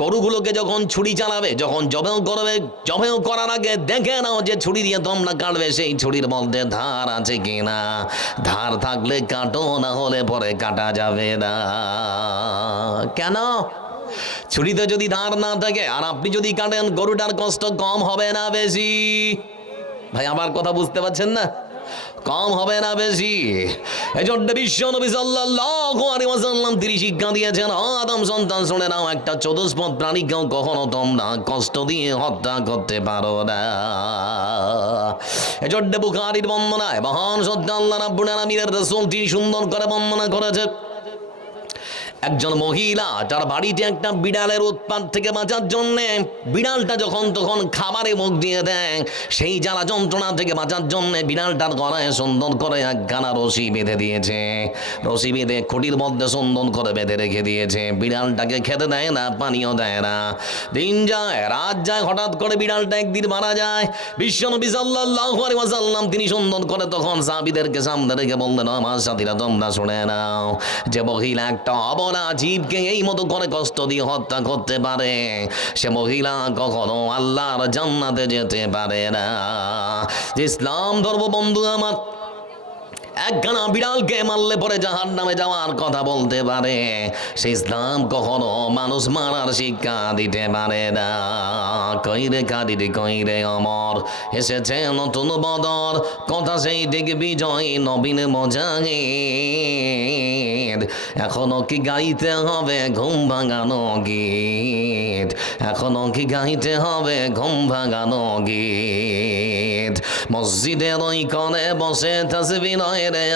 গরুগুলোকে যখন ছুরি চালাবে, যখন জবেহ করবে, জবেহ করার আগে দেখে নাও যে ছুরি দিয়ে তোমরা কাটবে সেই ছুরির মধ্যে ধার আছে কিনা। ধার থাকলে কাটো, না হলে পরে কাটা যাবে না। কেন? ছুরিতে যদি ধার না থাকে আর আপনি যদি কাটেন, গরুটার কষ্ট কম হবে না বেশি? ভাই আমার কথা বুঝতে পারছেন না? কম হবে না বেশি? এজন্য বিশ্ব নবী সাল্লাল্লাহু আলাইহি ওয়াসাল্লাম তিনি শিক্ষা দিয়েছেন, আদম সন্তান শুনে নাও, একটা চতুষ্পদ প্রাণীকেও কখনো তোমরা কষ্ট দিয়ে হত্যা করতে পারো না। এজন্য বুখারীর বর্ণনায় মহান সত্য আল্লাহ রাব্বুল আলামিনের রাসূল তিনি সুন্দর করে বর্ণনা করেছেন, একজন মহিলা তার বাড়িতে একটা বিড়ালের উৎপাত থেকে বাঁচার জন্যে, বিড়ালটা যখন তখন খাবারে মুখ দিয়ে দেয়, সেই জ্বালা যন্ত্রণা থেকে বাঁচার জন্যে বিড়ালটার গলায় সুন্দর করে একখানা রশি বেঁধে দিয়েছে। রশি বেঁধে খুঁটির মধ্যে সুন্দর করে বেঁধে রেখে দিয়েছে। বিড়ালটাকে খেতে দেয় না, পানিও দেয় না। দিন যায়, রাত যায়, হঠাৎ করে বিড়ালটা একদিন মারা যায়। বিশ্বনবী সাল্লাল্লাহু আলাইহি ওয়াসাল্লাম তিনি সুন্দর করে তখন সাহাবীদেরকে সামনে রেখে বললেন, আমার সাথীরা তোমরা শুনে নাও, যে মহিলা একটা অবলা জীবকে এই মতো করে কষ্ট দিয়ে হত্যা করতে পারে, সে মহিলা কখনো আল্লাহর জান্নাতে যেতে পারে না। ইসলাম ধর্ম বন্ধু আমার একখানা বিড়ালকে মারলে পরে জাহান্নামে যাওয়ার কথা বলতে পারে, সে ইসলাম কখনো মানুষ মারার শিক্ষা দিতে পারে না। কইরে কাদির কইরে অমর, এসেছে নতুন বদর, কথা সেই দিকে বিজয় নবীন মুজাহিদ। এখনো কি গাইতে হবে ঘুম ভাঙানো গীত, এখনো কি গাইতে হবে ঘুম ভাঙানো গীত। মসজিদের ওই কোণে বসে তাসবিহ নয় রে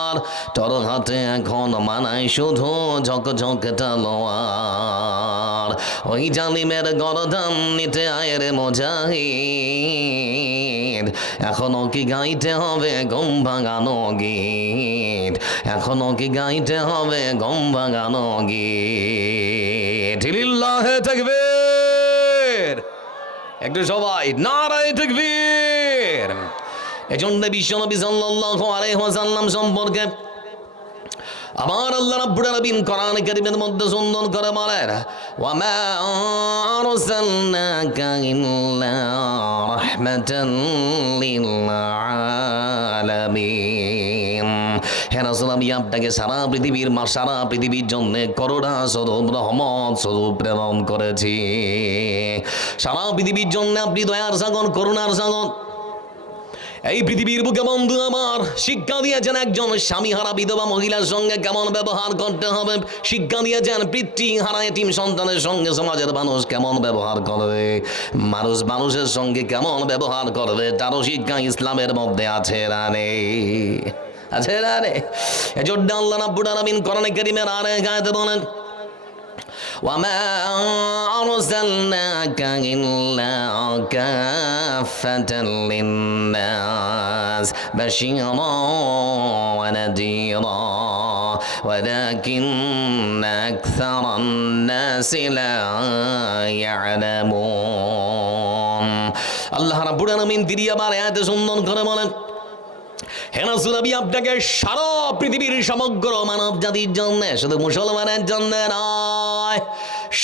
আর, তোর হাতে এখন মানায় শুধু ঝকঝক তলোয়ার। ওই জালিমের গর্দান নিতে আয় রে মুজাহিদ, এখনো কি গাইতে হবে ঘুম ভাঙানো গীত, এখনো কি গাইতে হবে ঘুম ভাঙানো গীত। লিল্লাহে তাকবীর, একটু সবাই নারায়ে তাকবীর। এজন্য বিশ্বনবী সাল্লাল্লাহু আলাইহি ওয়াসাল্লাম সম্পর্কে আমার আল্লাহ রাব্বুল আলামিন কোরআন কারীমের মধ্যে সুন্দর করে বলেন, ওয়া মা আরসালনাকা ইল্লা রাহমাতাল লিল আলামিন। হে রাসূল, আমি আপনাকে সারা পৃথিবীর জন্য করুণা স্বরূপ, রহমত স্বরূপ প্রেরণ করেছি। সারা পৃথিবীর জন্য আপনি দয়ার সাগর, করুণার সাগর। এই পৃথিবীর বুকে বন্ধু আমার শিক্ষা দিয়েছেন একজন স্বামীহারা বিধবা মহিলার সঙ্গে কেমন ব্যবহার করতে হবে, শিক্ষা দিয়েছেন পিতৃহারা এতিম সন্তানের সঙ্গে সমাজের মানুষ কেমন ব্যবহার করবে, মানুষ মানুষের সঙ্গে কেমন ব্যবহার করবে, তারও শিক্ষা ইসলামের মধ্যে আছে না নেই? আছে না রে? এজন্য আল্লাহ রাব্বুল আলামিন কোরআনে কারীমের আরেক আয়াতে বলেন, وما أرسلناك إلا كافة للناس بشيرا ونذيرا ولكن أكثر الناس لا يعلمون। আল্লাহ রাব্বুল আলামিন তিনি আবার আয়াতে সুন্দর করে বলেন, হে রাসূল, আমি আপনাকে সারা পৃথিবীর সমগ্র মানব জাতির জন্য, শুধু মুসলমানের জন্য নয়,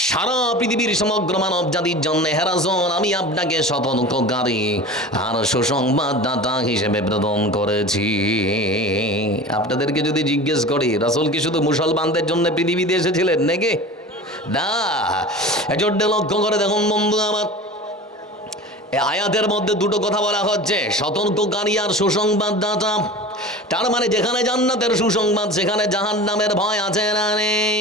সারা পৃথিবীর সমগ্র মানব জাতির জন্য হে রাসূল আমি আপনাকে সতর্ককারী আর সুসংবাদদাতা হিসেবে প্রেরণ করেছি। আপনাদেরকে যদি জিজ্ঞেস করি, রাসূল কি শুধু মুসলমানদের জন্য পৃথিবীতে এসেছিলেন নাকি? না। এজন্য লক্ষ্য করে দেখুন বন্ধু আমার, এই আয়াতের মধ্যে দুটো কথা বলা হচ্ছে, সতর্ককারী আর সুসংবাদদাতা। তার মানে যেখানে জান্নাতের সুসংবাদ সেখানে জাহান্নামের ভয় আছে না নেই?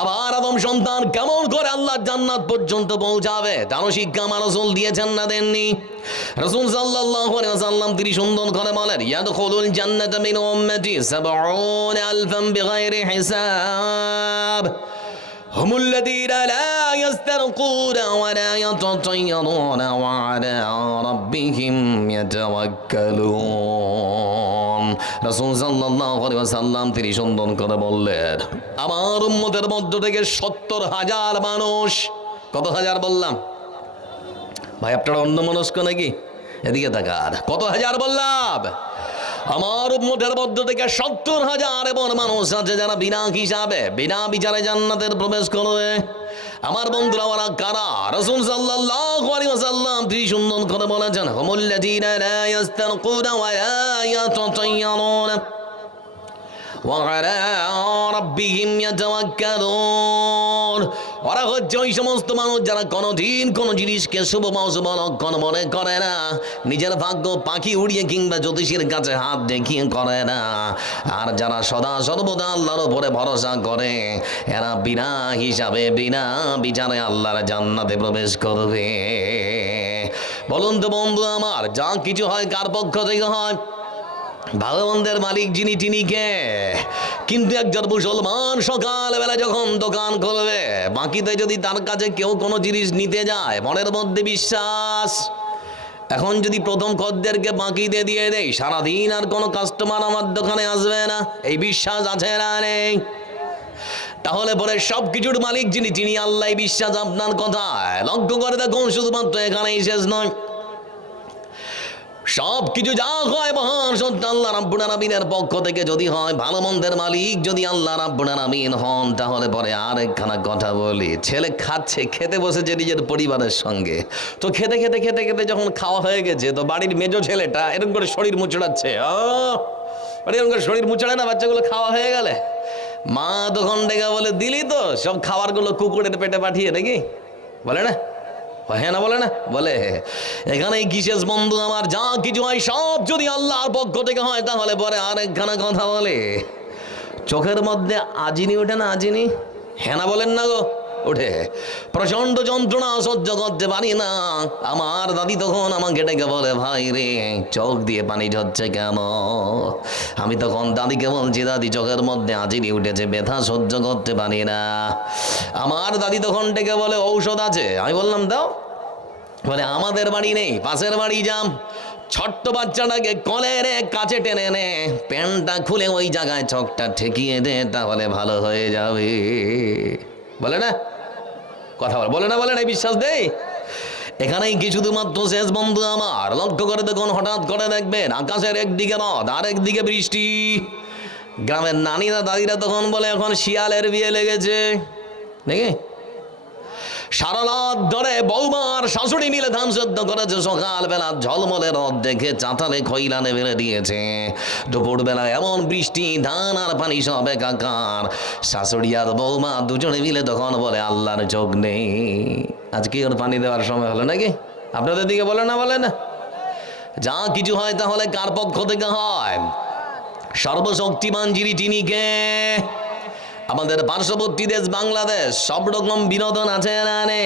আবার আদম সন্তান কেমন করে আল্লাহর জান্নাত পর্যন্ত পৌঁছাবে তারও শিক্ষা আমার রাসূল দিয়েছেন না দেননি? রাসূল সাল্লাল্লাহু আলাইহি ওয়াসাল্লাম তিনি সুন্দর করে বলেন, ইয়াদখুলুল জান্নাতা মিন উম্মতি ৭০,০০০ বিগাইরি হিসাব هم الذين لا يسترقون ولا يتطيرون وعلى ربهم يتوكلون। রাসূল সাল্লাল্লাহু আলাইহি ওয়াসাল্লাম তিনি সুন্দর করে বললেন, আমার উম্মতের মধ্য থেকে ৭০,০০০ মানুষ, কত হাজার বললাম ভাই? আপনারা অন্যমনস্ক নাকি? এদিকে তাকান, কত হাজার বললাম? আমার উম্মতের মধ্য থেকে 70,000 এমন মানুষ আছে যারা বিনা হিসাবে বিনা বিচারে জান্নাতের প্রবেশ করবে। আমার বন্ধুরা, ওরা কারা? রাসূল সাল্লাল্লাহু আলাইহি ওয়াসাল্লাম তিনি সুন্দর করে বলেছেন, হুমুল্লাযীনা লা ইস্তানকুনা ওয়া লা ইয়াতাতায়্যারুনা ওয়া আলা রাব্বিহিম ইয়াতাওয়াক্কালুন। ওরা হচ্ছে ওই সমস্ত মানুষ যারা কোনোদিন কোনো জিনিসকে শুভ মৌসুম লক্ষণ মনে করে না, নিজের ভাগ্য পাখি উড়িয়ে কিংবা জ্যোতিষীর কাছে হাত দেখিয়ে করে না। আর যারা সদা সর্বদা আল্লাহর উপরে ভরসা করে, এরা বিনা হিসাবে বিনা বিচারে আল্লাহর জান্নাতে প্রবেশ করবে। বলুন তো বন্ধু আমার, যা কিছু হয় কার পক্ষ থেকে হয়? ভালো মন্দের মালিক যিনি তিনি কে? কিন্তু একজন মুসলমান সকালবেলা যখন দোকান খুলবে, বাকিতে যদি তার কাছে কেউ কোনো জিনিস নিতে যায়, মনের মধ্যে বিশ্বাস, এখন যদি প্রথম খদ্দেরকে বাকিতে দিয়ে দেই, সারাদিন আর কোনো কাস্টমার আমার দোকানে আসবে না, এই বিশ্বাস আছে না নেই? তাহলে পরে সব কিছুর মালিক যিনি তিনি আল্লাহ, বিশ্বাস আপনার কথায়। লক্ষ্য করে দেখুন, শুধুমাত্র এখানেই শেষ নয়, সব কিছু যা হয় মহান সত্য আল্লাহ রাব্বুল আলামিনের পক্ষ থেকে যদি হয়, ভালো মন্দের মালিক যদি আল্লাহ রাব্বুল আলামিন হন, তাহলে পরে আরেকখানা কথা বলি। ছেলে খাচ্ছে, খেতে বসেছে নিজের পরিবারের সঙ্গে, তো খেতে খেতে খেতে খেতে যখন খাওয়া হয়ে গেছে, তো বাড়ির মেজো ছেলেটা এরকম করে শরীর মুচড়াচ্ছে, এরকম করে শরীর মুচড়ায় না বাচ্চাগুলো খাওয়া হয়ে গেলে? মা তখন ডেকে বলে, দিলি তো সব খাবারগুলো কুকুরের পেটে পাঠিয়ে, নাকি বলে না? হ্যাঁ না বলে না? বলে। এখানে কিসেস বন্ধু আমার, যা কিছু হয় সব যদি আল্লাহর পক্ষ থেকে হয়, তাহলে পরে আরেকখানা কথা বলে, চোখের মধ্যে আজিনি ওঠে না? আজিনি, হ্যাঁ না বলেন না গো? ওঠে। প্রচন্ড যন্ত্রণা সহ্য করতে পারি না। আমার দাদি তখন আমাকে ডেকে বলে, ভাই রে চোখ দিয়ে পানি ঝরছে কেন? আমি তখন দাদিকে বলছি, দাদি চোখের মধ্যে আজিনি উঠেছে, ব্যথা সহ্য করতে পারি না। আমার দাদি তখন ডেকে বলে, ঔষধ আছে? আমি বললাম দাও। বলে, আমাদের বাড়ি নেই, পাশের বাড়ি যাম। ছোট্ট বাচ্চাটাকে কলের কাছে টেনে নে, প্যান্টটা খুলে ওই জায়গায় চোখটা ঠেকিয়ে দে, তাহলে ভালো হয়ে যাবে। বলে না কথা, বলে না? বলে না? বিশ্বাস দেই। এখানেই কি শুধুমাত্র শেষ বন্ধু আমার? লক্ষ্য করে দেখুন, হঠাৎ করে দেখবেন আকাশের একদিকে রদ আর একদিকে বৃষ্টি। গ্রামের নানিরা দাদিরা তখন বলে, এখন শিয়ালের বিয়ে লেগেছে, নাকি? সারা রাত ধরে বৌমার শাশুড়ি মিলে ধান সেদ্ধ করেছে, সকালবেলা ঝলমলে রদ দেখে চাতালে খৈলানে বেড়ে দিয়েছে। দুপুরবেলা এমন বৃষ্টি, ধান আর পানি সব একাকার। শাশুড়ি আর বৌমা দুজনে মিলে তখন বলে, আল্লাহর চোখ নেই, আজকে ওর পানি দেওয়ার সময় হলো নাকি? আপনাদের দিকে বলে না? বলে না? যা কিছু হয় তাহলে কার পক্ষ থেকে হয়? সর্বশক্তিমান যিনি তিনি কে? আমাদের পার্শ্ববর্তী দেশ বাংলাদেশ, সব রকম বিনোদন আছে না নে?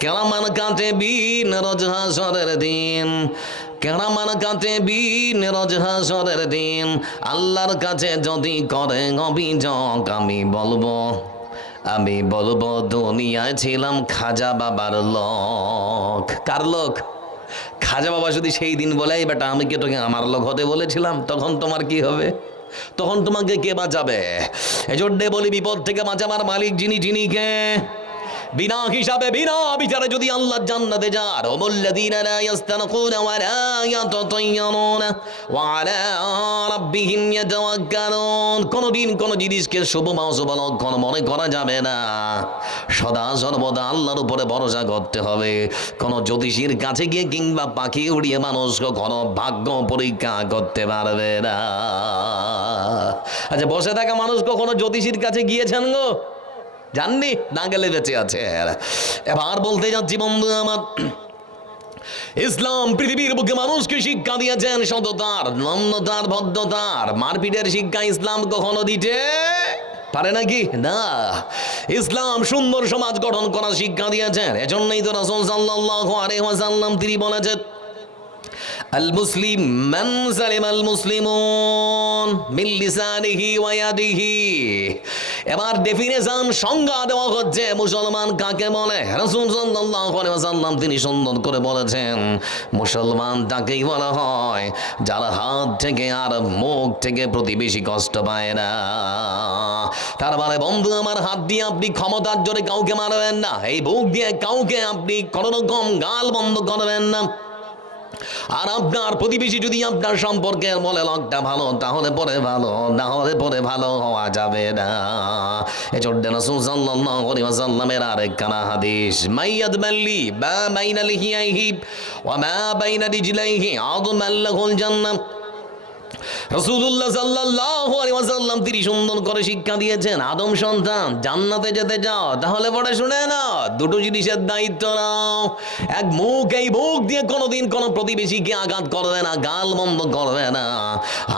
কেরামান কাটে বিন রোজ হাসরের দিন, কেরামান কাটে বিন রোজ হাসরের দিন। আল্লাহর কাছে যদি করে অভিযোগ, আমি বলবো দুনিয়ায় ছিলাম খাজা বাবার লোক। কার লোক? খাজা বাবা যদি সেই দিন বলে, বেটা আমি কি তোকে আমার লোক হতে বলেছিলাম, তখন তোমার কি হবে? তখন তোমাকে কে বাঁচাবে? এজন্য বলি, বিপদ থেকে বাঁচাবার মালিক যিনি তিনি কে? বিনা হিসাবে বিনা বিচারে যদি আল্লাহ জান্নাতে যান, ওয়াল্লাযীনা লা ইস্তানকুনা ওয়া লা ইয়াতাতায়্যারুনা ওয়া আলা রাব্বিহিম ইয়াতাওয়াক্কালুন। কোনদিন কোন জিনিসকে শুভ মৌসুম লক্ষণ মনে করা যাবে না, সদা সর্বদা আল্লাহর উপরে ভরসা করতে হবে। কোন জ্যোতিষীর কাছে গিয়ে কিংবা পাখি উড়িয়ে মানুষ কখনো ভাগ্য পরীক্ষা করতে পারবে না। আচ্ছা, বসে থাকা মানুষ কখনো জ্যোতিষীর কাছে গিয়েছেন গো? জাননি? না গেলে বেঁচে আছে। এবার বলতে যাচ্ছি বন্ধু আমার, ইসলাম পৃথিবীর বুকে মানুষকে শিক্ষা দিয়েছেন সততার, নম্রতার, ভদ্রতার। মারপিটের শিক্ষা ইসলাম কখনো দিতে পারে নাকি? না। ইসলাম সুন্দর সমাজ গঠন করার শিক্ষা দিয়েছেন। এজন্যই তো রাসূল সাল্লাল্লাহু আলাইহি ওয়াসাল্লাম তিনি বলেছেন, আল মুসলিম মান সালিমাল মুসলিমুন মিন লিসানিহি ওয়া ইয়াদিহি। এবার ডেফিনেশন, সংজ্ঞা দেওয়া হচ্ছে মুসলমান কাকে বলে। রাসূল সাল্লাল্লাহু আলাইহি ওয়াসাল্লাম তিনি সুন্দর করে বলেছেন, মুসলমান তাকেই বলা হয় যার হাত থেকে আর মুখ থেকে প্রতিবেশী কষ্ট পায় না। তার মানে বন্ধু আমার, হাত দিয়ে আপনি ক্ষমতার জোরে কাউকে মারবেন না, এই বুক দিয়ে কাউকে আপনি কোনো রকম গাল বন্ধ করবেন না। আর আপনার প্রতিবেশী যদি আপনার সম্পর্কে বলে লোকটা ভালো, তাহলে পরে ভালো, না হলে পরে ভালো হওয়া যাবে না। এজন্য রাসূল সাল্লাল্লাহু আলাইহি ওয়াসাল্লামের আরেকখানা হাদিস, মাইয়াদ মাল্লি বা বাইনা লিহিয়াইহি ওয়া মা বাইনা রিজলাইহি আযমান লাহুল জান্নাহ। রাসূলুল্লাহ সাল্লাল্লাহু আলাইহি ওয়াসাল্লাম তিনি সুন্দর করে শিক্ষা দিয়েছেন, আদম সন্তান জান্নাতে যেতে চাও তাহলে পরে শুনে না, দুটো জিনিসের দায়িত্ব নাও। এক, মুখ, এই মুখ দিয়ে কোনোদিন কোনো প্রতিবেশীকে আঘাত করবে না, গাল বন্ধ করবে না।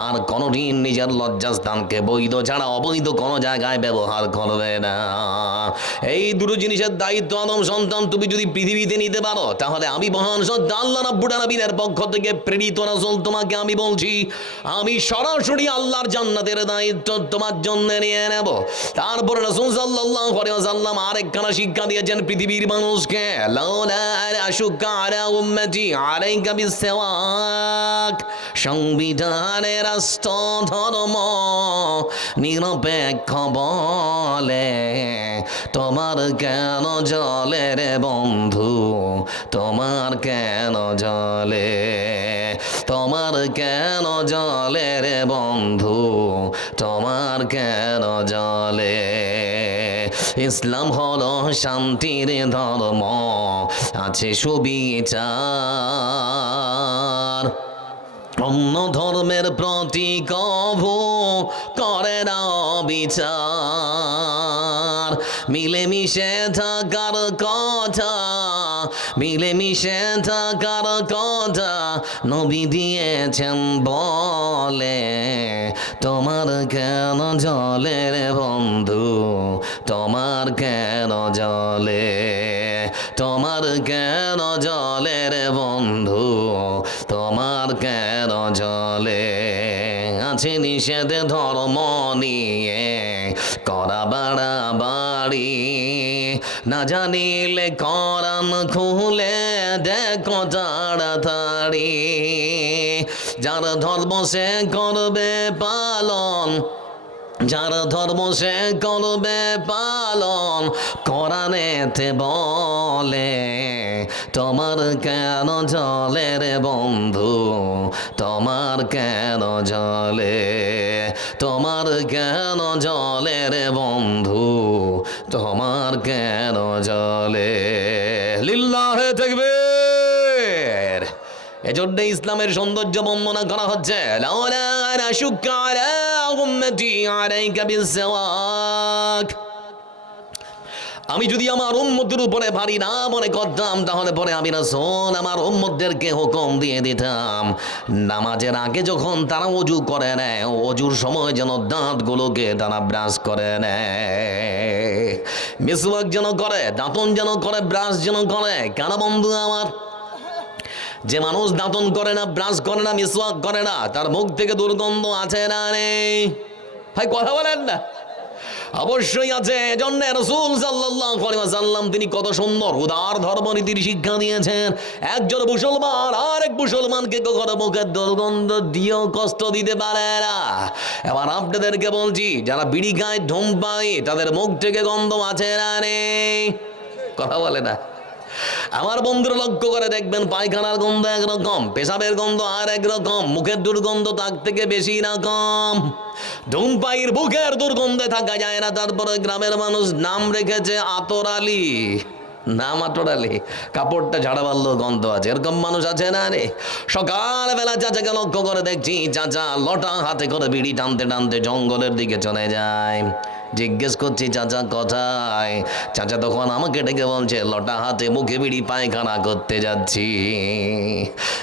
আর কোনোদিন নিজের লজ্জাস্থানকে বৈধ ছাড়া অবৈধ কোনো জায়গায় ব্যবহার করবে না। এই দুটো জিনিসের দায়িত্ব আদম সন্তান তুমি যদি পৃথিবীতে নিতে পারো, তাহলে আমি মহান সত্য আল্লাহ রাব্বুল আলামিনের পক্ষ থেকে প্রেরিত রাসূল তোমাকে আমি বলছি, আমি সরাসরি আল্লাহর জান্নাতের দায়িত্ব তোমার জন্য নিয়ে নেব। তারপরে রাসূল সাল্লাল্লাহু আলাইহি ওয়াসাল্লাম আরেকখানা শিক্ষা দিয়েছেন পৃথিবীর মানুষকে, লাউলা আশুকা আলা উম্মতি আলাইকা বিসওয়াক। সংবিধানের রাষ্ট্র ধর্ম নিরপেক্ষ বলে তোমার কেন জলে রে বন্ধু, তোমার কেন জলে, তোমার কেন জলে রে বন্ধু, তোমার কেন জলে। ইসলাম হলো শান্তির ধর্ম, আছে সুবিচার, অন্য ধর্মের প্রতি কভু করে না বিচার। মিলেমিশে থাকার কথা, মিলেমিশে থাকার কথা নবী দিয়েছেন বলে, তোমার কেন জলে রে বন্ধু, তোমার কেন জলে, তোমার কেন জলে রে বন্ধু, তোমার কেন জলে। আছে নিষেধ ধর্ম নিয়ে করা বাড়াবাড়ি, না জানিলে কোরআন খুলে দেখো তাড়াতাড়ি। যার ধর্ম সে করবে পালন, যার ধর্ম সে করবে পালন, কোরআনেতে বলে তোমার কেন জলে রে বন্ধু, তোমার কেন জলে, তোমার কেন জলে রে বন্ধু, তোমার কেন জলে। লিল্লাহে তাকবীর। এজন্য ইসলামের সৌন্দর্য বর্ণনা করা হচ্ছে, লাউলা আশুকা আলা উম্মতি আলাইকা বিসওয়াক। আমি যদি আমার উম্মতের উপরে ভারী না মনে করতাম, তাহলে পরে আমি রাসূল আমার উম্মতদেরকে হুকুম দিয়ে দিতাম, নামাজের আগে যখন তারা ওযু করে নেয়, ওযুর সময় যেন দাঁতগুলোকে তারা ব্রাশ করে নেয়, মিসওয়াক যেন করে, দাঁতন যেন করে, ব্রাশ যেন করে। কেন বন্ধু আমার? যে মানুষ দাঁতন করে না, ব্রাশ করে না, মিসওয়াক করে না, তার মুখ থেকে দুর্গন্ধ আছে না নেই? ভাই কথা বলেন না। অবশ্যই আছে। এজন্য রাসূল সাল্লাল্লাহু আলাইহি ওয়াসাল্লাম তিনি কত সুন্দর উদার ধর্মনীতির শিক্ষা দিয়েছেন। একজন মুসলমান আরেক মুসলমানকে কখনো মুখের দুর্গন্ধ দিয়েও কষ্ট দিতে পারে না। এবার আপনাদেরকে বলছি, যারা বিড়ি খায়, ধূমপায়, তাদের মুখ থেকে গন্ধ আছে না নেই? কথা বলে না। আমার বন্ধুরা লক্ষ্য করে দেখবেন, পায়খানার গন্ধ একরকম, পেশাবের গন্ধ আর একরকম, মুখের দুর্গন্ধ তার থেকে বেশি না কম। ধূমপায়ীর মুখের দুর্গন্ধে থাকা যায় না, তারপরে গ্রামের মানুষ নাম রেখেছে আতর আলী। নাম আতর আলী, কাপড়টা ঝাড়া মারলেও গন্ধ আছে, এরকম মানুষ আছে না রে? সকালবেলা চাচাকে লক্ষ্য করে দেখছি, চাচা লটা হাতে করে বিড়ি টানতে টানতে জঙ্গলের দিকে চলে যায়। জিজ্ঞেস করছি, চাচা কোথায়? চাচা তখন আমাকে ডেকে বলছে, লটা হাতে মুখে বিড়ি পায়খানা করতে যাচ্ছি।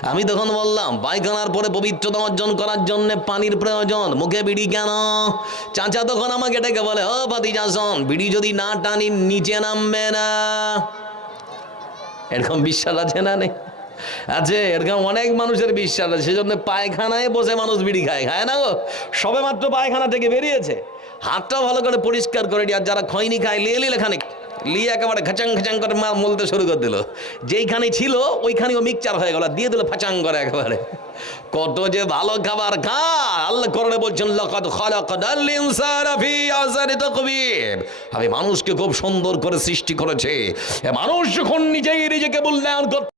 আমি তখন বললাম, পায়খানার পরে পবিত্রতা অর্জন করার জন্য পানির প্রয়োজন, মুখে বিড়ি কেন? চাচা তখন আমাকে ডেকে বলে, ও ভাতিজা শোন, বিড়ি যদি না টানি নিচে নামবে না। এরকম বিশ্বাস আছে না নেই? আছে। এরকম অনেক মানুষের বিশ্বাস আছে, সেজন্য পায়খানায় বসে মানুষ বিড়ি খায়, খায় না গো? সবে মাত্র পায়খানা থেকে বেরিয়েছে, হাতটা ভালো করে পরিষ্কার করে দিয়ে, আর যারা খৈনি খায় লিয়ে নিলে খানিক লিয়ে একেবারে খাচাং খাচাং করে মলতে শুরু করে দিল, যেইখানে ছিল ওইখানেও মিক্সচার হয়ে গেল, দিয়ে দিল ফাচাং করে একেবারে। কত যে ভালো খাবার খা! আল্লাহ কোরআনে বলছেন, লাকাদ খালাকনাল ইনসানা ফি আহসানি তাকওয়িম। আমি মানুষকে খুব সুন্দর করে সৃষ্টি করেছে। মানুষ যখন নিজেই নিজেকে মূল্যায়ন করতে